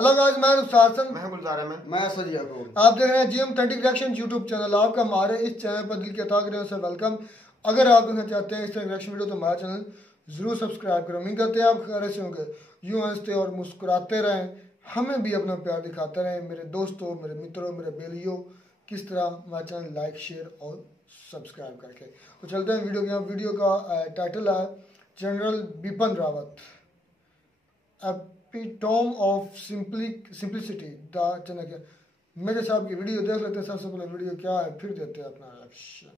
Hello guys, मैं उस्ताद हसन, मैं गुलजार अहमद, मैं असद याकूब। आप देख रहे हैं जीएम 30 रिएक्शन यूट्यूब चैनल। आपका हमारे इस चैनल पर दिल के अता करें सर वेलकम। अगर आप देखना चाहते हैं इस तरह रिएक्शन वीडियो तो हमारा चैनल जरूर सब्सक्राइब करें। उम्मीद करते हैं आप खैर से होंगे, यूँ हंसते और मुस्कुराते रहें, हमें भी अपना प्यार दिखाते रहें। मेरे दोस्तों, मेरे मित्रों, मेरे बेलियों, किस तरह हमारा चैनल लाइक, शेयर और सब्सक्राइब करके। तो चलते हैं वीडियो के। वीडियो का टाइटल है general Bipin Rawat, epitome of simplicity the Chanakya. मेरे साहब की वीडियो देख लेते हैं। सबसे पहले वीडियो क्या है, फिर देते हैं अपना रिएक्शन।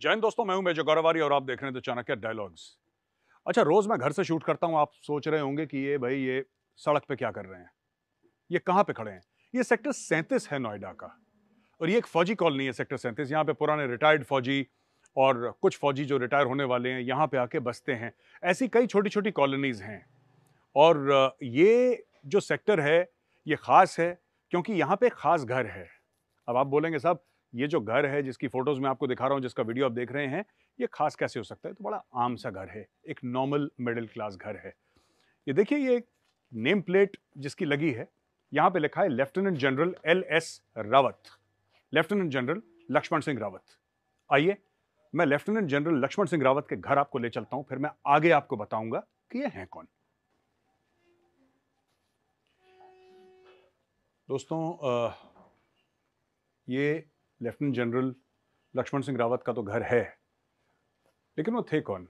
जय हिंद दोस्तों, मैं हूं मेजर गौरवारी और आप देख रहे हैं द चाणक्य डायलॉग्स। अच्छा, रोज मैं घर से शूट करता हूं। आप सोच रहे होंगे कि ये सड़क पे क्या कर रहे हैं, ये कहां पे खड़े हैं। ये सेक्टर 37 है नोएडा का, और ये एक फौजी कॉलोनी है सेक्टर 37। यहाँ पे पुराने रिटायर्ड फौजी और कुछ फौजी जो रिटायर होने वाले हैं यहाँ पे आके बसते हैं। ऐसी कई छोटी छोटी कॉलोनीज हैं, और ये जो सेक्टर है ये खास है क्योंकि यहाँ पे एक खास घर है। अब आप बोलेंगे साहब, ये जो घर है जिसकी फोटोज मैं आपको दिखा रहा हूँ, जिसका वीडियो आप देख रहे हैं, ये खास कैसे हो सकता है। तो बड़ा आम सा घर है, एक नॉर्मल मिडिल क्लास घर है। ये देखिए, ये एक नेम प्लेट जिसकी लगी है, यहाँ पे लिखा है lieutenant general LS Rawat, lieutenant general Lakshman Singh Rawat. आइए, मैं लेफ्टिनेंट जनरल लक्ष्मण सिंह रावत के घर आपको ले चलता हूं, फिर मैं आगे आपको बताऊंगा कि ये हैं कौन। दोस्तों, ये लेफ्टिनेंट जनरल लक्ष्मण सिंह रावत का तो घर है, लेकिन वो थे कौन?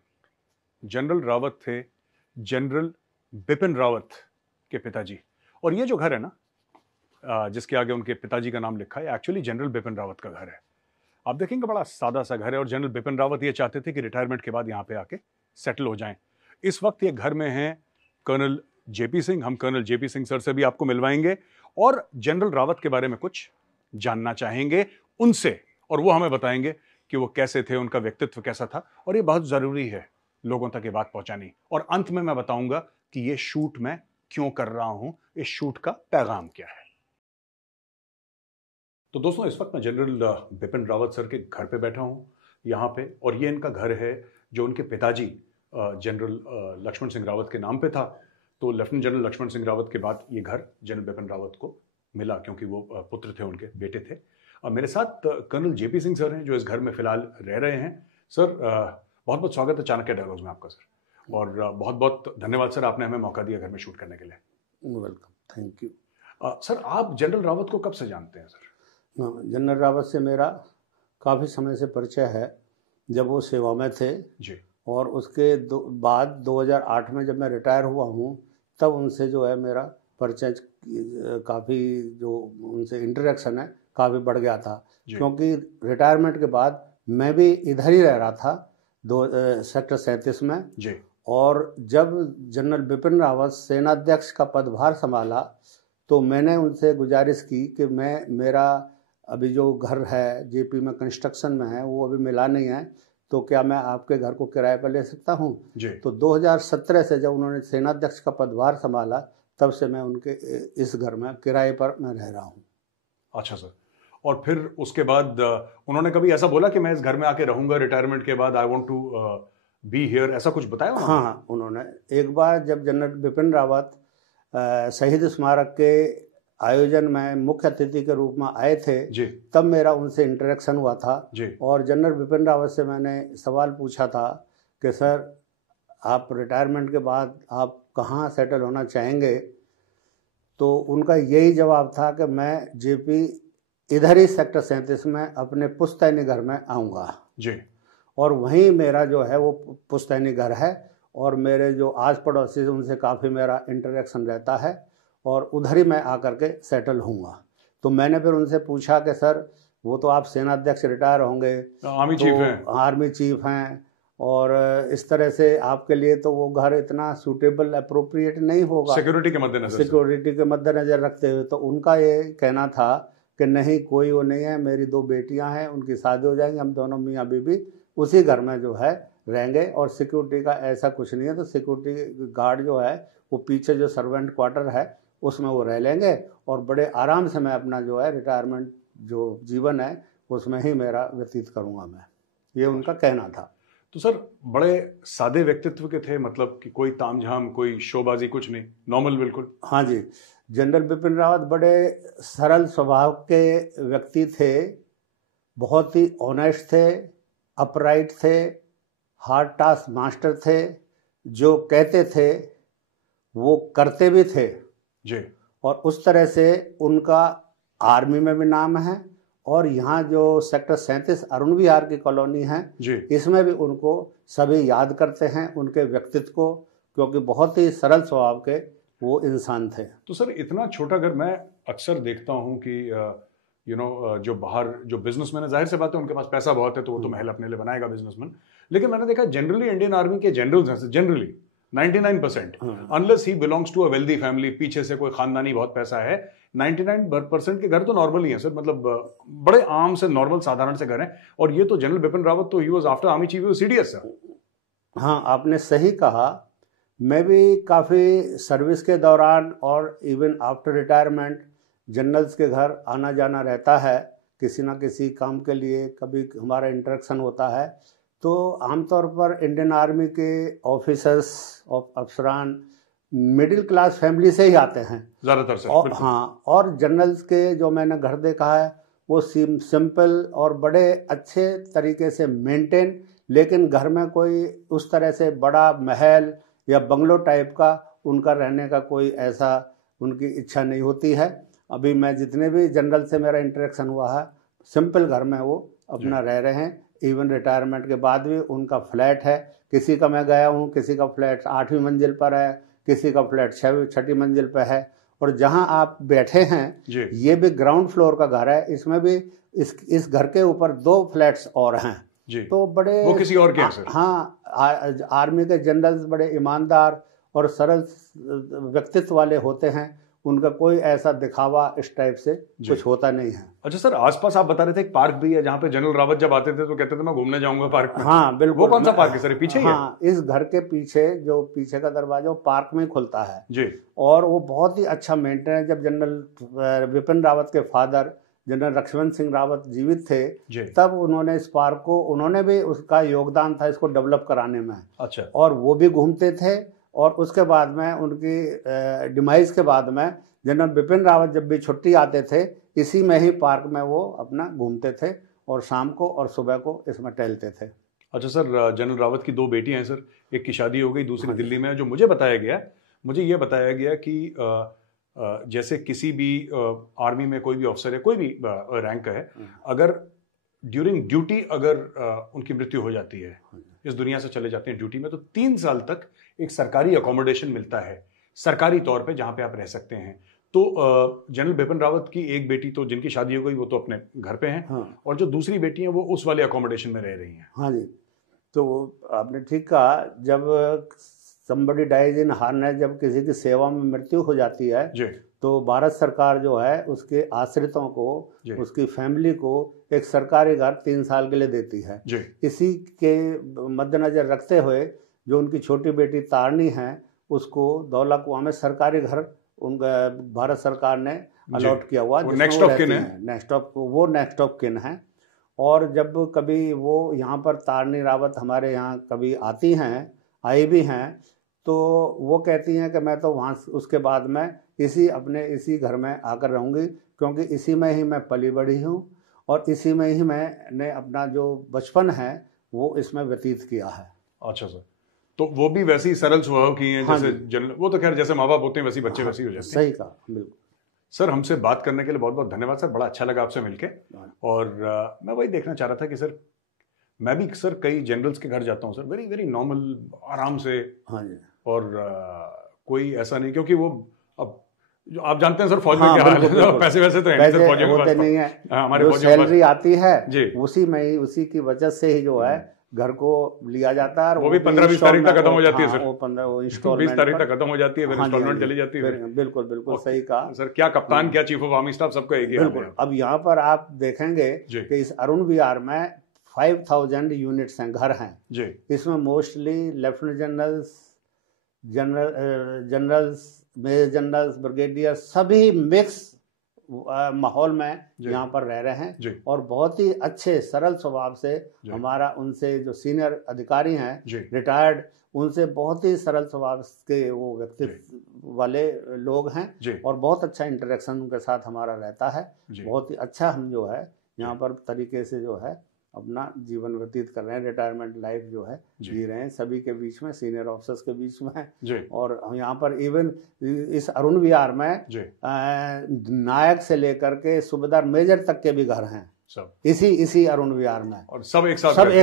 जनरल रावत थे जनरल बिपिन रावत के पिताजी। और ये जो घर है ना, जिसके आगे उनके पिताजी का नाम लिखा है, एक्चुअली जनरल बिपिन रावत का घर है। आप देखेंगे बड़ा सादा सा घर है, और जनरल बिपिन रावत ये चाहते थे कि रिटायरमेंट के बाद यहाँ पे आके सेटल हो जाएं। इस वक्त ये घर में हैं कर्नल JP सिंह। हम कर्नल JP सिंह सर से भी आपको मिलवाएंगे और जनरल रावत के बारे में कुछ जानना चाहेंगे उनसे, और वो हमें बताएंगे कि वो कैसे थे, उनका व्यक्तित्व कैसा था। और ये बहुत जरूरी है लोगों तक ये बात पहुंचानी। और अंत में मैं बताऊंगा कि ये शूट मैं क्यों कर रहा हूं, इस शूट का पैगाम क्या है। तो दोस्तों, इस वक्त मैं जनरल बिपिन रावत सर के घर पे बैठा हूं यहाँ पे, और ये इनका घर है जो उनके पिताजी जनरल लक्ष्मण सिंह रावत के नाम पे था। तो लेफ्टिनेंट जनरल लक्ष्मण सिंह रावत के बाद ये घर जनरल बिपिन रावत को मिला, क्योंकि वो पुत्र थे, उनके बेटे थे। मेरे साथ कर्नल JP सिंह सर हैं, जो इस घर में फिलहाल रह रहे हैं। सर, बहुत बहुत स्वागत है चाणक्य डायलॉग्स में आपका सर, और बहुत बहुत धन्यवाद सर, आपने हमें मौका दिया घर में शूट करने के लिए। Welcome, thank you. सर, आप जनरल रावत को कब से जानते हैं सर? जनरल रावत से मेरा काफ़ी समय से परिचय है, जब वो सेवा में थे जी। और उसके बाद 2008 में जब मैं रिटायर हुआ हूँ, तब उनसे जो है मेरा परिचय काफ़ी, जो उनसे इंटरेक्शन है काफ़ी बढ़ गया था। क्योंकि रिटायरमेंट के बाद मैं भी इधर ही रह रहा था, सेक्टर 37 में जी। और जब जनरल बिपिन रावत सेनाध्यक्ष का पदभार संभाला, तो मैंने उनसे गुजारिश की कि मेरा अभी जो घर है JP में कंस्ट्रक्शन में है, वो अभी मिला नहीं है, तो क्या मैं आपके घर को किराए पर ले सकता हूँ? तो 2017 से जब उन्होंने सेनाध्यक्ष का पदभार संभाला, तब से मैं उनके इस घर में किराए पर मैं रह रहा हूँ। अच्छा सर, और फिर उसके बाद उन्होंने कभी ऐसा बोला कि मैं इस घर में आके रहूंगा रिटायरमेंट के बाद, I want to be here, ऐसा कुछ बताया उन्होंने? हाँ, उन्होंने एक बार जब जनरल बिपिन रावत शहीद स्मारक के आयोजन में मुख्य अतिथि के रूप में आए थे जी, तब मेरा उनसे इंटरेक्शन हुआ था जी। और जनरल बिपिन रावत से मैंने सवाल पूछा था कि सर, आप रिटायरमेंट के बाद आप कहाँ सेटल होना चाहेंगे? तो उनका यही जवाब था कि मैं JP इधर ही सेक्टर 37 में अपने पुश्तैनी घर में आऊँगा जी। और वहीं मेरा जो है वो पुश्तैनी घर है, और मेरे जो आस पड़ोसी उनसे काफ़ी मेरा इंटरेक्शन रहता है, और उधर ही मैं आकर के सेटल होऊंगा। तो मैंने फिर उनसे पूछा कि सर, वो तो आप सेनाध्यक्ष रिटायर होंगे, आर्मी चीफ हैं, आर्मी चीफ हैं, और इस तरह से आपके लिए तो वो घर इतना सूटेबल अप्रोप्रिएट नहीं होगा सिक्योरिटी के मद्देनजर रखते हुए। तो उनका ये कहना था कि नहीं, कोई वो नहीं है, मेरी 2 बेटियां हैं, उनकी शादी हो जाएंगी, हम दोनों मियाँ बीवी उसी घर में जो है रहेंगे, और सिक्योरिटी का ऐसा कुछ नहीं है। तो सिक्योरिटी गार्ड जो है वो पीछे जो सर्वेंट क्वार्टर है उसमें वो रह लेंगे, और बड़े आराम से मैं अपना जो है रिटायरमेंट जो जीवन है उसमें ही मेरा व्यतीत करूँगा मैं, ये उनका कहना था। तो सर बड़े सादे व्यक्तित्व के थे, मतलब कि कोई तामझाम, कोई शोबाजी, कुछ नहीं, नॉर्मल बिल्कुल? हाँ जी, जनरल बिपिन रावत बड़े सरल स्वभाव के व्यक्ति थे, बहुत ही ऑनेस्ट थे, अपराइट थे, हार्ड टास्क मास्टर थे, जो कहते थे वो करते भी थे जी। और उस तरह से उनका आर्मी में भी नाम है और यहाँ जो सेक्टर 37 अरुण विहार की कॉलोनी है जी, इसमें भी उनको सभी याद करते हैं, उनके व्यक्तित्व को, क्योंकि बहुत ही सरल स्वभाव के वो इंसान थे। तो सर इतना छोटा घर, मैं अक्सर देखता हूँ कि जो बाहर जो बिजनेसमैन है, जाहिर सी बात है उनके पास पैसा बहुत है तो वो तो महल अपने लिए बनाएगा बिजनेसमैन, लेकिन मैंने देखा जनरली इंडियन आर्मी के जनरल्स हैं, generally 99%, unless he belongs to a wealthy family, पीछे से कोई खानदानी बहुत पैसा है, 99% के घर तो नॉर्मल ही हैं सर, मतलब बड़े आम से नॉर्मल साधारण से घर हैं। और ये तो जनरल बिपिन रावत तो he was after army chief, he CDS sir. हाँ, आपने सही कहा। मैं भी काफ़ी सर्विस के दौरान और इवन आफ्टर रिटायरमेंट जनरल्स के घर आना जाना रहता है, किसी ना किसी काम के लिए कभी हमारा इंटरेक्शन होता है। तो आमतौर पर इंडियन आर्मी के ऑफिसर्स और अफसरान मिडिल क्लास फैमिली से ही आते हैं ज़्यादातर सर। और हाँ, और जनरल्स के जो मैंने घर देखा है वो सिंपल और बड़े अच्छे तरीके से मेंटेन, लेकिन घर में कोई उस तरह से बड़ा महल या बंगलो टाइप का उनका रहने का कोई ऐसा उनकी इच्छा नहीं होती है। अभी मैं जितने भी जनरल से मेरा इंटरेक्शन हुआ है, सिंपल घर में वो अपना रह रहे हैं। इवन रिटायरमेंट के बाद भी उनका फ्लैट है, किसी का मैं गया हूँ, किसी का फ्लैट 8वीं मंजिल पर है, किसी का फ्लैट 6वीं मंजिल पर है। और जहाँ आप बैठे हैं ये भी ग्राउंड फ्लोर का घर है, इसमें भी इस घर के ऊपर 2 फ्लैट्स और हैं जी। तो बड़े वो किसी और के हैं सर? हाँ, आर्मी के जनरल्स बड़े ईमानदार और सरल व्यक्तित्व वाले होते हैं, उनका कोई ऐसा दिखावा इस टाइप से कुछ होता नहीं है। अच्छा सर, आसपास आप बता रहे थे एक पार्क भी है जहाँ पे जनरल रावत जब आते थे तो कहते थे मैं घूमने जाऊंगा पार्क में। हाँ बिल्कुल। वो कौन सा पार्क है सर? पीछे ही हाँ, इस घर के पीछे जो पीछे का दरवाजा वो पार्क में खुलता है जी, और वो बहुत ही अच्छा मेंटेन है। जब जनरल बिपिन रावत के फादर जनरल लक्ष्मण सिंह रावत जीवित थे तब उन्होंने इस पार्क को, उन्होंने भी उसका योगदान था इसको डेवलप कराने में। अच्छा। और वो भी घूमते थे और उसके बाद में उनकी डिमाइज के बाद में जनरल बिपिन रावत जब भी छुट्टी आते थे इसी में ही पार्क में वो अपना घूमते थे और शाम को और सुबह को इसमें टहलते थे। अच्छा सर, जनरल रावत की 2 बेटियां हैं सर, एक की शादी हो गई, दूसरी दिल्ली में है। जो मुझे ये बताया गया कि जैसे किसी भी आर्मी में कोई भी ऑफिसर है, कोई भी रैंक का है, अगर ड्यूरिंग ड्यूटी अगर उनकी मृत्यु हो जाती है, इस दुनिया से चले जाते हैं ड्यूटी में, तो 3 साल तक एक सरकारी अकोमोडेशन मिलता है सरकारी तौर पे जहां पे आप रह सकते हैं। तो जनरल बिपिन रावत की एक बेटी तो जिनकी शादी हो गई वो तो अपने घर पे हैं। हाँ। और जो दूसरी बेटी हैं वो उस वाले अकोमोडेशन में रह रही हैं। हाँ जी, तो आपने ठीक कहा। जब somebody dies in harness, जब किसी की सेवा में मृत्यु हो जाती है जी, तो भारत सरकार जो है उसके आश्रितों को, उसकी फैमिली को एक सरकारी घर 3 साल के लिए देती है जी। इसी के मद्देनजर रखते हुए जो उनकी छोटी बेटी तारणी है उसको दौला कुआं में सरकारी घर उनका भारत सरकार ने अलॉट किया हुआ। नेक्स्ट ऑफ किन है, नेक्स्ट ऑफ किन है। और जब कभी वो यहाँ पर तारणी रावत हमारे यहाँ कभी आती हैं, आई भी हैं, तो वो कहती हैं कि मैं तो वहाँ उसके बाद में इसी घर में आकर रहूँगी, क्योंकि इसी में ही मैं पली बड़ी हूँ और इसी में ही मैंने अपना जो बचपन है वो इसमें व्यतीत किया है। अच्छा सर, तो वो भी वैसे ही सरल स्वभाव की हैं जैसे जनरल, वो तो खैर जैसे माँ बाप होते हैं वैसे बच्चे वैसे ही हो जाते हैं। सही कहा, बिल्कुल। सर हमसे बात करने के लिए बहुत बहुत धन्यवाद सर, बड़ा अच्छा लगा आपसे मिलके। और मैं वही देखना चाह रहा था कि सर मैं भी सर कई जनरल्स के घर जाता हूँ सर, वेरी वेरी नॉर्मल, आराम से। हाँ जी। और कोई ऐसा नहीं, क्योंकि वो अब जो आप जानते हैं सर फौज में क्या हाल है, पैसे वैसे तो हैं सर फौजियों के पास, नहीं है। हमारे जो सैलरी आती है जी उसी में उसी की वजह से ही जो है घर को लिया जाता है। वो भी 15-20 तारीख तक खत्म हो जाती है सर। वो 20 तारीख तक खत्म हो जाती है, फिर इंस्टॉलमेंट चली जाती है। बिल्कुल बिल्कुल सही कहा सर। क्या कप्तान, क्या चीफ ऑफ आर्मी स्टाफ, सबका एक ही हाल है। अब यहाँ पर आप देखेंगे कि इस अरुण विहार में 5000 यूनिट्स हैं, घर हैं जी। इसमें mostly lieutenant generals, major generals, brigadier सभी मिक्स माहौल में यहाँ पर रह रहे हैं और बहुत ही अच्छे सरल स्वभाव से हमारा उनसे जो सीनियर अधिकारी हैं रिटायर्ड, उनसे बहुत ही सरल स्वभाव के वो व्यक्तित्व वाले लोग हैं और बहुत अच्छा इंटरेक्शन उनके साथ हमारा रहता है। बहुत ही अच्छा हम जो है यहाँ पर तरीके से जो है अपना जीवन व्यतीत कर रहे हैं, रिटायरमेंट लाइफ जो है जी रहे हैं सभी के बीच में, सीनियर ऑफिसर्स के बीच में। और हम यहाँ पर इवन इस अरुण विहार में नायक से लेकर के सूबेदार मेजर तक के भी घर हैं सब इसी अरुण विहार में, और सब एक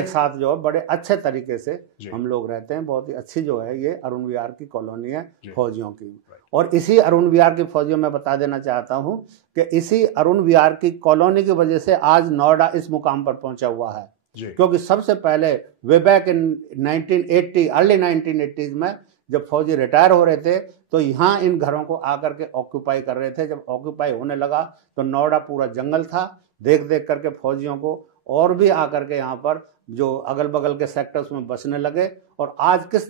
साथ जो है बड़े अच्छे तरीके से हम लोग रहते हैं। बहुत ही अच्छी जो है ये अरुण विहार की कॉलोनी है फौजियों की। और इसी अरुण विहार की फौजियों में बता देना चाहता हूँ कि इसी अरुण विहार की कॉलोनी की वजह से आज नोएडा इस मुकाम पर पहुंचा हुआ है, क्योंकि सबसे पहले way back in 1980 early 1980s में जब फौजी रिटायर हो रहे थे तो यहाँ इन घरों को आकर के ऑक्यूपाई कर रहे थे। जब ऑक्यूपाई होने लगा तो नोएडा पूरा जंगल था, देख देख करके फौजियों को और भी आकर के यहाँ पर जो अगल बगल के सेक्टर्स में बसने लगे। और आज किस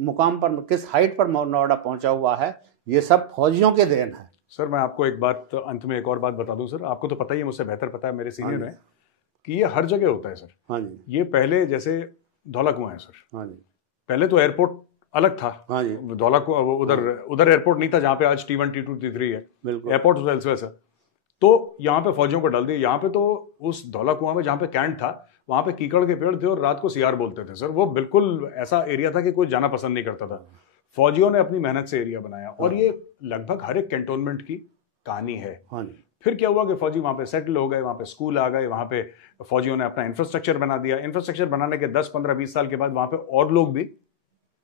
मुकाम पर, किस हाइट पर नोएडा पहुंचा हुआ है, ये सब फौजियों के देन है। सर मैं आपको एक बात अंत में एक और बात बता दूं सर, आपको तो पता ही है, मुझसे बेहतर पता है, मेरे सीनियर है कि ये हर जगह होता है सर। हाँ जी। ये पहले जैसे धौला कुआं है सर, हाँ जी, पहले तो एयरपोर्ट अलग था, हाँ जी, धौला कुआं उधर एयरपोर्ट नहीं था जहाँ पे आज T1 T2 T3 है, एयरपोर्ट एल्सवेयर सर। तो यहाँ पे फौजियों को डाल दिया। यहाँ पे तो उस धौला कुआं में जहाँ पे कैंट था वहां पे कीकड़ के पेड़ थे और रात को सियार बोलते थे सर। वो बिल्कुल ऐसा एरिया था कि कोई जाना पसंद नहीं करता था। फौजियों ने अपनी मेहनत से एरिया बनाया और ये लगभग हर एक कैंटोनमेंट की कहानी है। हाँ जी। फिर क्या हुआ कि फौजी वहां पे सेटल हो गए, वहां पे स्कूल आ गए, वहां पे फौजियों ने अपना इंफ्रास्ट्रक्चर बना दिया। इंफ्रास्ट्रक्चर बनाने के 10, 15, 20 साल के बाद वहां पे और लोग भी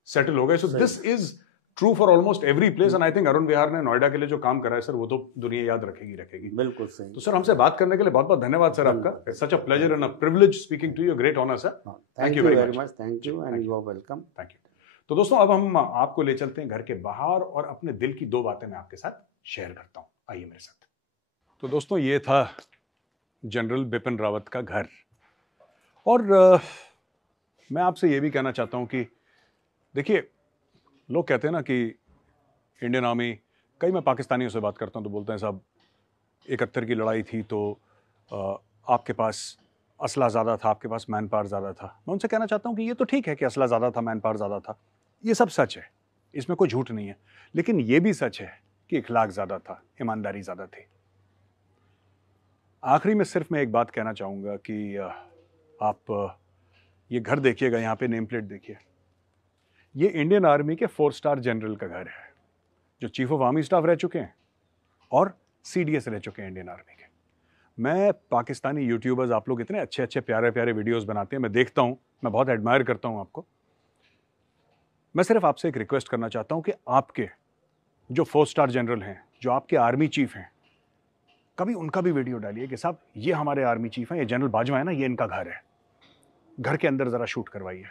सेटल हो गए। So this is true for almost every place and I think Arun Vihar ने नोएडा के लिए जो काम करा है सर वो तो दुनिया याद रखेगी। बिल्कुल सही। तो सर हमसे बात करने के लिए बहुत बहुत धन्यवाद सर आपका। Such a pleasure and a privilege speaking to you, great honour sir. Thank you very much. Thank you and you are welcome. Thank you. तो दोस्तों अब हम आपको ले चलते हैं घर के बाहर और अपने दिल की 2 बातें मैं आपके साथ शेयर करता हूं। आइए मेरे साथ। तो दोस्तों ये था जनरल बिपिन रावत का घर और मैं आपसे ये भी कहना चाहता हूं कि देखिए, लोग कहते हैं ना कि इंडियन आर्मी, कई मैं पाकिस्तानियों से बात करता हूं तो बोलते हैं साहब 71 की लड़ाई थी तो आपके पास असला ज़्यादा था, आपके पास मैन पावर ज़्यादा था। मैं उनसे कहना चाहता हूं कि ये तो ठीक है कि असला ज़्यादा था, मैन पावर ज़्यादा था, ये सब सच है, इसमें कोई झूठ नहीं है। लेकिन ये भी सच है कि इखलाक ज़्यादा था, ईमानदारी ज़्यादा थी। आखिरी में सिर्फ मैं एक बात कहना चाहूँगा कि आप ये घर देखिएगा, यहाँ पे नेम प्लेट देखिए, ये इंडियन आर्मी के 4 स्टार जनरल का घर है जो चीफ ऑफ आर्मी स्टाफ रह चुके हैं और CDS रह चुके हैं इंडियन आर्मी के। मैं पाकिस्तानी यूट्यूबर्स, आप लोग इतने अच्छे अच्छे प्यारे प्यारे वीडियोस बनाते हैं, मैं देखता हूं, मैं बहुत एडमायर करता हूं आपको। मैं सिर्फ आपसे एक रिक्वेस्ट करना चाहता हूं कि आपके जो 4 स्टार जनरल हैं, जो आपके आर्मी चीफ हैं, कभी उनका भी वीडियो डालिए कि साहब ये हमारे आर्मी चीफ हैं, ये जनरल बाजवा है ना, ये इनका घर है, घर के अंदर जरा शूट करवाइए।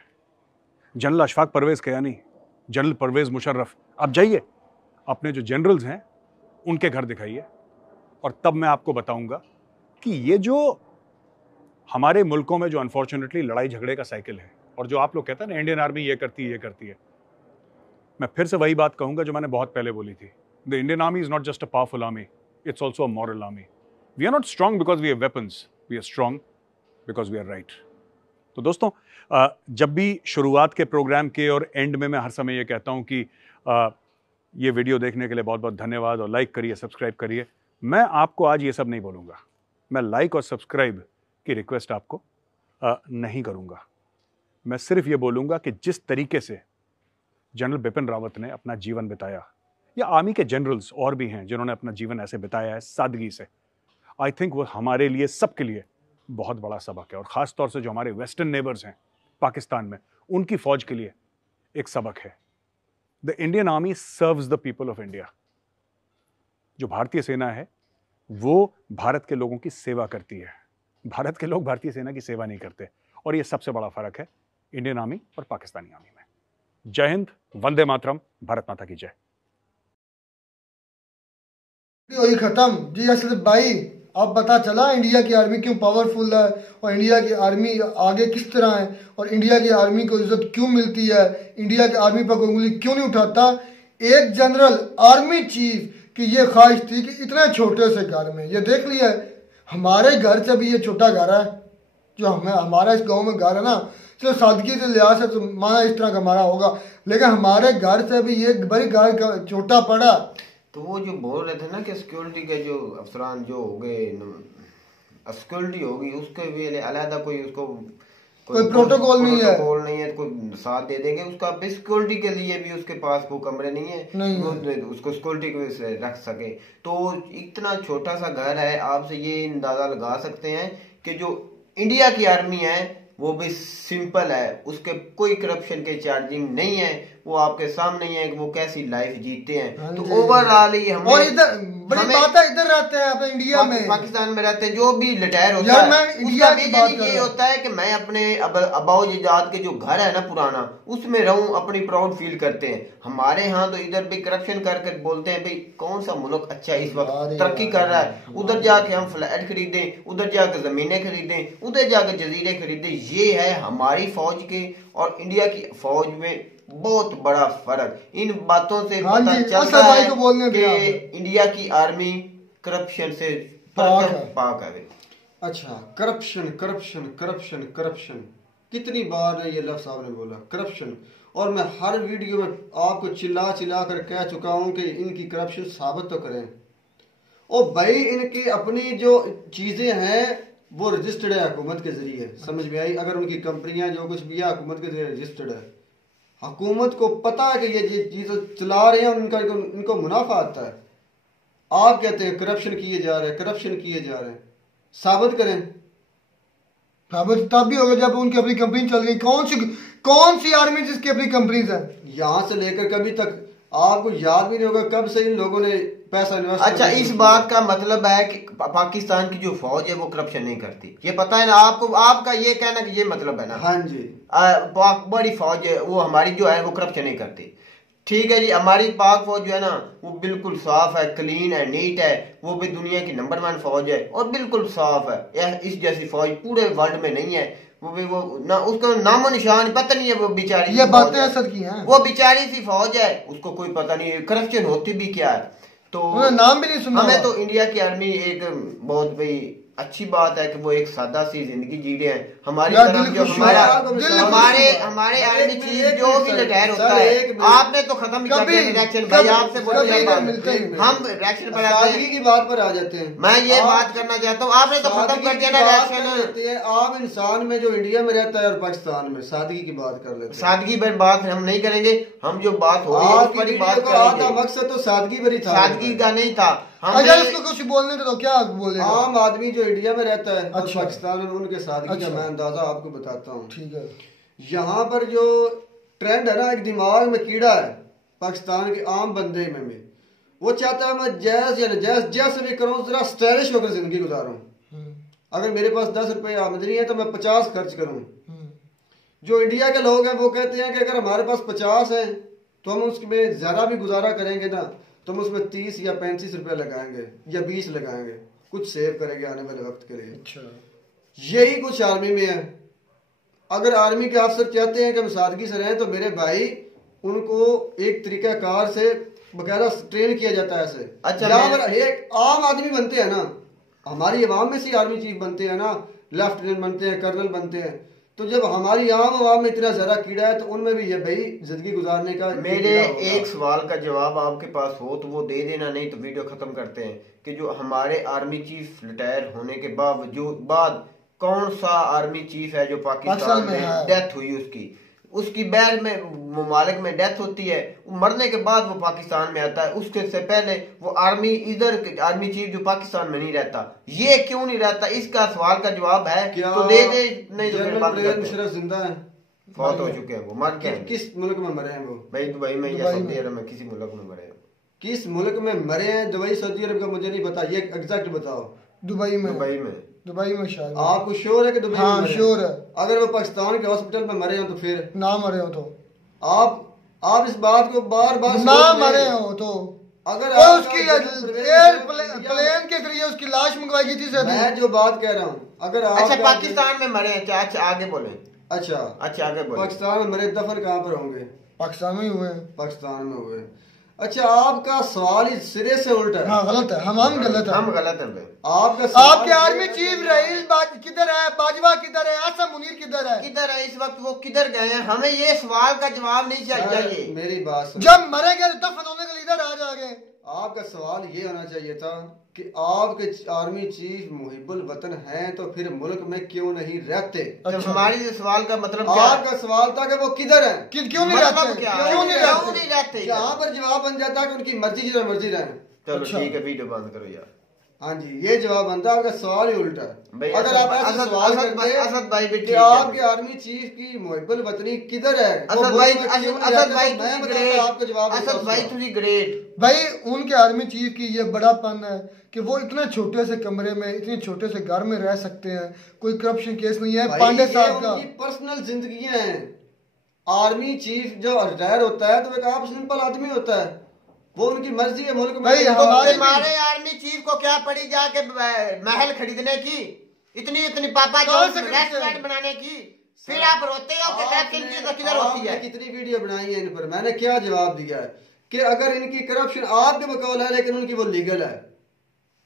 जनरल अशफाक परवेज कयानी, जनरल परवेज मुशर्रफ, आप जाइए अपने जो जनरल्स हैं उनके घर दिखाइए और तब मैं आपको बताऊंगा कि ये जो हमारे मुल्कों में जो अनफॉर्चुनेटली लड़ाई झगड़े का साइकिल है और जो आप लोग कहते हैं ना इंडियन आर्मी ये करती है, मैं फिर से वही बात कहूंगा जो मैंने बहुत पहले बोली थी। The Indian army is not just a powerful army, it's also a moral army. We are not strong because we have weapons, we are strong because we are right. तो दोस्तों जब भी शुरुआत के प्रोग्राम के और एंड में मैं हर समय ये कहता हूं कि ये वीडियो देखने के लिए बहुत बहुत धन्यवाद और लाइक करिए, सब्सक्राइब करिए। मैं आपको आज ये सब नहीं बोलूँगा, मैं लाइक और सब्सक्राइब की रिक्वेस्ट आपको नहीं करूँगा। मैं सिर्फ ये बोलूँगा कि जिस तरीके से जनरल बिपिन रावत ने अपना जीवन बिताया, या आर्मी के जनरल्स और भी हैं जिन्होंने अपना जीवन ऐसे बिताया है सादगी से, आई थिंक वो हमारे लिए, सबके लिए बहुत बड़ा सबक है। और ख़ास तौर से जो हमारे वेस्टर्न नेबर्स हैं पाकिस्तान में, उनकी फ़ौज के लिए एक सबक है। The Indian army serves the people of India. जो भारतीय सेना है वो भारत के लोगों की सेवा करती है, भारत के लोग भारतीय सेना की सेवा नहीं करते, और ये सबसे बड़ा फर्क है इंडियन आर्मी और पाकिस्तानी आर्मी में। जय हिंद, वंदे मातरम, भारत माता की जय। खत्म जी। असद भाई अब पता चला इंडिया की आर्मी क्यों पावरफुल है और इंडिया की आर्मी आगे किस तरह है और इंडिया की आर्मी को इज्जत क्यों मिलती है, इंडिया की आर्मी पर कोई उंगली क्यों नहीं उठाता। एक जनरल आर्मी चीफ कि ये ख्वाहिश थी कि इतने छोटे से घर में, ये देख लिया हमारे घर से भी ये छोटा घर है जो हमारा इस गांव में घर है ना, चलो सादगी से लिहाज से तो माना इस तरह का हमारा होगा, लेकिन हमारे घर से भी ये बड़ी घर छोटा पड़ा। तो वो जो बोल रहे थे ना कि सिक्योरिटी के जो अफसरान जो हो गए, सिक्योरिटी होगी उसके भी अलहदा कोई उसको कोई प्रोटोकॉल नहीं है, कोई साथ दे देंगे उसका। सिक्योरिटी के लिए भी उसके पास वो कमरे नहीं है, उसको सिक्योरिटी के रख सके। तो इतना छोटा सा घर है, आपसे ये अंदाजा लगा सकते हैं कि जो इंडिया की आर्मी है वो भी सिंपल है, उसके कोई करप्शन के चार्जिंग नहीं है, वो आपके सामने ही है कि वो कैसी लाइफ जीते हैं। तो ओवरऑल ही हम और इधर बड़ी बात है, इधर रहते हैं अपने इंडिया में, पाकिस्तान में रहते हैं, जो भी रिटायर होता है उसका विजन ये होता है कि मैं अपने अबाउजाद के जो घर है ना पुराना, उसमें रहूं, अपनी प्राउड फील करते हैं। हमारे यहाँ तो इधर भी करप्शन करके बोलते हैं भाई कौन सा मुल्क अच्छा इस वक्त तरक्की कर रहा है, उधर जाके हम फ्लैट खरीदें, उधर जाके जमीनें खरीदें, उधर जाके जजीरे खरीदें। ये है हमारी फौज के और इंडिया की फौज में बहुत बड़ा फर्क। इन बातों से पता चलता है कि इंडिया की आर्मी करप्शन से पाक है। अच्छा, करप्शन करप्शन करप्शन करप्शन कितनी बार ये लफ्ज़ आपने बोला करप्शन, और मैं हर वीडियो में आपको चिल्ला चिल्ला कर कह चुका हूं कि इनकी करप्शन साबित तो करें। और भाई इनकी अपनी जो चीजें हैं वो रजिस्टर्ड है हुकूमत के जरिए, समझ में आई? अगर उनकी कंपनियां जो कुछ भी है हुकूमत के जरिए रजिस्टर्ड है, हुकूमत को पता है कि ये चीज चला रहे हैं, उनका इनको मुनाफा आता है। आप कहते हैं करप्शन किए जा रहे हैं, करप्शन किए जा रहे हैं, साबित करें। साबित तब भी होगा जब उनकी अपनी कंपनी चल गई। कौन सी आर्मी जिसकी अपनी कंपनीज है? यहां से लेकर कभी तक आपको याद भी नहीं होगा कब से इन लोगों ने पैसा इन्वेस्ट। अच्छा, इस बात का मतलब है कि पाकिस्तान की जो फौज है वो करप्शन नहीं करती, ये पता है ना आपको? आपका ये कहना कि ये मतलब है ना? हाँ जी, बड़ी फौज है वो हमारी जो है वो करप्शन नहीं करती। ठीक है जी, हमारी पाक फौज जो है ना वो बिल्कुल साफ है, क्लीन है, नीट है, वो भी दुनिया की नंबर 1 फौज है और बिल्कुल साफ है। इस जैसी फौज पूरे वर्ल्ड में नहीं है। वो ना उसका नामो निशान पता नहीं है, वो बेचारी, ये बातें असर की हैं, वो बेचारी सी फौज है, उसको कोई पता नहीं है करप्शन होती भी क्या है। तो नाम भी नहीं सुना। हमें तो इंडिया की आर्मी एक बहुत भाई अच्छी बात है कि वो एक सादा सी जिंदगी जी रहे हैं। हमारी तरफ जो हमारे आर्मी चीफ जो भी रिटायर होता है, आपने तो खत्म ही कर दिया रिएक्शन भाई, आपसे हम रिएक्शन पर आते हैं, की बात पर आ जाते हैं। मैं ये बात करना चाहता हूँ, आपने तो खत्म कर दिया ना रिएक्शन। आप इंसान में जो इंडिया में रहता है और पाकिस्तान में सादगी की बात कर लेते हैं। सादगी पर बात हम नहीं करेंगे, हम जो बात हो रही है उस पर ही बात करेंगे। मकसद तो सादगी पर ही था, सादगी का नहीं था। अगर इसको कुछ बोलने तो क्या बोलेगा? आम आदमी जो इंडिया में रहता है और अच्छा, पाकिस्तान में उनके सादगी का मैं अंदाजा आपको बताता हूँ। ठीक है, यहाँ पर जो ट्रेंड है ना, एक दिमाग में कीड़ा है पाकिस्तान के आम बंदे में, वो चाहता है मैं जैस या नजैस जैसे भी करूँ जरा स्टाइलिश होकर जिंदगी गुजारूं। अगर मेरे पास 10 रुपए आमदनी है तो मैं 50 खर्च करूं। जो इंडिया के लोग हैं वो कहते हैं कि अगर हमारे पास 50 है तो हम उसमें ज्यादा भी गुजारा करेंगे ना तो हम उसमें 30 या 35 रुपए लगाएंगे या 20 लगाएंगे, कुछ सेव करेंगे आने वाले वक्त के लिए। अच्छा, यही कुछ आर्मी में है। अगर आर्मी के अफसर चाहते हैं कि हम सादगी से रहें तो मेरे भाई उनको एक तरीका कार से बकायदा ट्रेन किया जाता है ऐसे। अच्छा, एक आम आदमी बनते हैं ना, हमारी अवाम में से आर्मी चीफ बनते हैं ना, लेफ्टिनेंट बनते हैं, कर्नल बनते हैं, तो जब हमारी आम आवाम में इतना ज्यादा कीड़ा है तो उनमें भी ये भाई जिंदगी गुजारने का। मेरे एक सवाल का जवाब आपके पास हो तो वो दे देना, नहीं तो वीडियो खत्म करते हैं। कि जो हमारे आर्मी चीफ रिटायर होने के बाद कौन सा आर्मी चीफ है जो पाकिस्तान में डेथ हुई, उसकी बैर में ममालिक में डेथ होती है, मरने के बाद वो पाकिस्तान में आता है, उसके से पहले वो आर्मी आर्मी चीफ जो पाकिस्तान में नहीं रहता, ये क्यों नहीं रहता? इसका सवाल का जवाब है तो दे दे, नहीं तो फिर बात करते हैं। जिंदा है, फौत हो चुके हैं, वो मर गए। किस मुल्क में मरे हैं वो? भाई दुबई में या सऊदी अरब में, किसी मुल्क में मरे हैं। किस मुल्क में मरे हैं? दुबई सऊदी अरब का मुझे नहीं पता, ये एग्जैक्ट बताओ। दुबई में शायद। आपको श्योर है कि दुबई में? श्योर है। अगर वो पाकिस्तान के हॉस्पिटल में मरे हो तो फिर ना मरे हो तो आप इस बात को बार बार ना मरे हो तो अगर उसकी प्लेन के जरिए उसकी लाश मंगवाई गई थी। मैं जो बात कह रहा हूँ, अगर अच्छा पाकिस्तान में मरे हैं, अच्छा आगे बोले। अच्छा आगे बोले। पाकिस्तान में मरे दफन कहाँ पर होंगे? पाकिस्तान में हुए। पाकिस्तान में हुए। अच्छा, आपका सवाल ही सिरे से उल्टा है। हाँ गलत है, हम गलत है, हम गलत है। आपके आर्मी चीफ रहील किधर है, बाजवा किधर है, आसम मुनीर किधर है? किधर है इस वक्त, वो किधर गए हैं? हमें ये सवाल का जवाब नहीं चाहिए। मेरी बात सुन, जब मरेंगे तो दफन होने का लीडर आ जाएंगे। आपका सवाल ये होना चाहिए था कि आपके आर्मी चीफ मुहिब्बुल वतन हैं तो फिर मुल्क में क्यों नहीं रहते। अच्छा, हमारी सवाल का मतलब क्या? आपका सवाल था कि वो किधर हैं, क्यों नहीं रहते, क्यों नहीं रहते? यहाँ पर जवाब बन जाता है कि उनकी मर्जी जो मर्जी रहे। चलो ठीक है, वीडियो बंद करो यार। हाँ जी, ये जवाब बनता है, आपका सवाल ही उल्टा है। अगर आप ऐसा सवाल करते असद भाई भी कि आपके आर्मी चीफ की मुहिब्बुल वतनी किधर है, असद भाई ग्रेट भाई, उनके आर्मी चीफ की ये बड़ापन है कि वो इतने छोटे से कमरे में, इतने छोटे से घर में रह सकते हैं, कोई करप्शन केस नहीं है। पांडे साहब का पर्सनल जिंदगी है। आर्मी चीफ जो रिटायर होता है तो एक आप सिंपल आदमी होता है, वो उनकी मर्जी है मुल्क में। हमारे आर्मी चीफ को क्या पड़ी जाके महल खरीदने की, इतनी पापा रेस्टोरेंट बनाने की, फिर आप रोते हो कि किधर होती है? कितनी वीडियो बनाई है इन पर, मैंने क्या जवाब दिया है कि अगर इनकी करप्शन आपके बकौल है लेकिन उनकी वो लीगल है,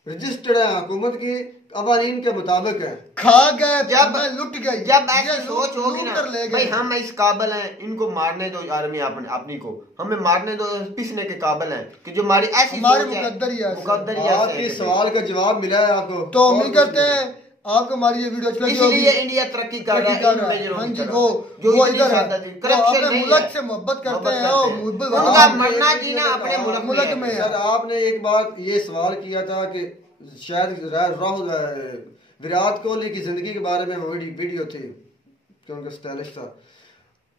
रजिस्टर्ड है, हुकूमत की कवानीन के मुताबिक है। खा गए, जब लुट गए, जब ऐसी सोच होगी ना भाई हम इस काबिल हैं, इनको मारने दो आर्मी अपनी को, हमें मारने दो, पिसने के काबिल हैं कि जो हमारी ऐसी आपके सवाल का जवाब मिला है आपको, तो उम्मीद करते हैं आपको हमारी ये वीडियो अच्छी लगी होगी। इसलिए इंडिया तरक्की कर रहा है। हाँ जी, वो इधर है, अपने मुल्क से मोहब्बत करते हैं, उनका मरना जीना अपने मुल्क में है। सर आपने एक बात ये सवाल किया था कि शायद राहुल विराट कोहली की जिंदगी के बारे में वीडियो थी कि उनका स्टाइलिश था,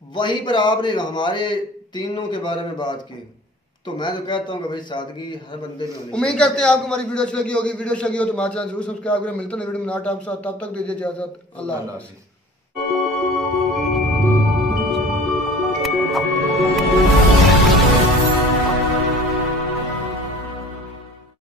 वहीं पर आपने हमारे तीनों के बारे में बात की, तो मैं तो कहता हूँ कि भाई सादगी हर बंदे में होनी। उम्मीद करते हैं आपको हमारी वीडियो अच्छी लगी होगी। वीडियो अच्छी लगी हो तो हमारे चैनल जरूर सब्सक्राइब करें। मिलते हैं वीडियो में नया टॉप साथ, तब तक दीजिए इजाजत। अल्लाह हाफिज़।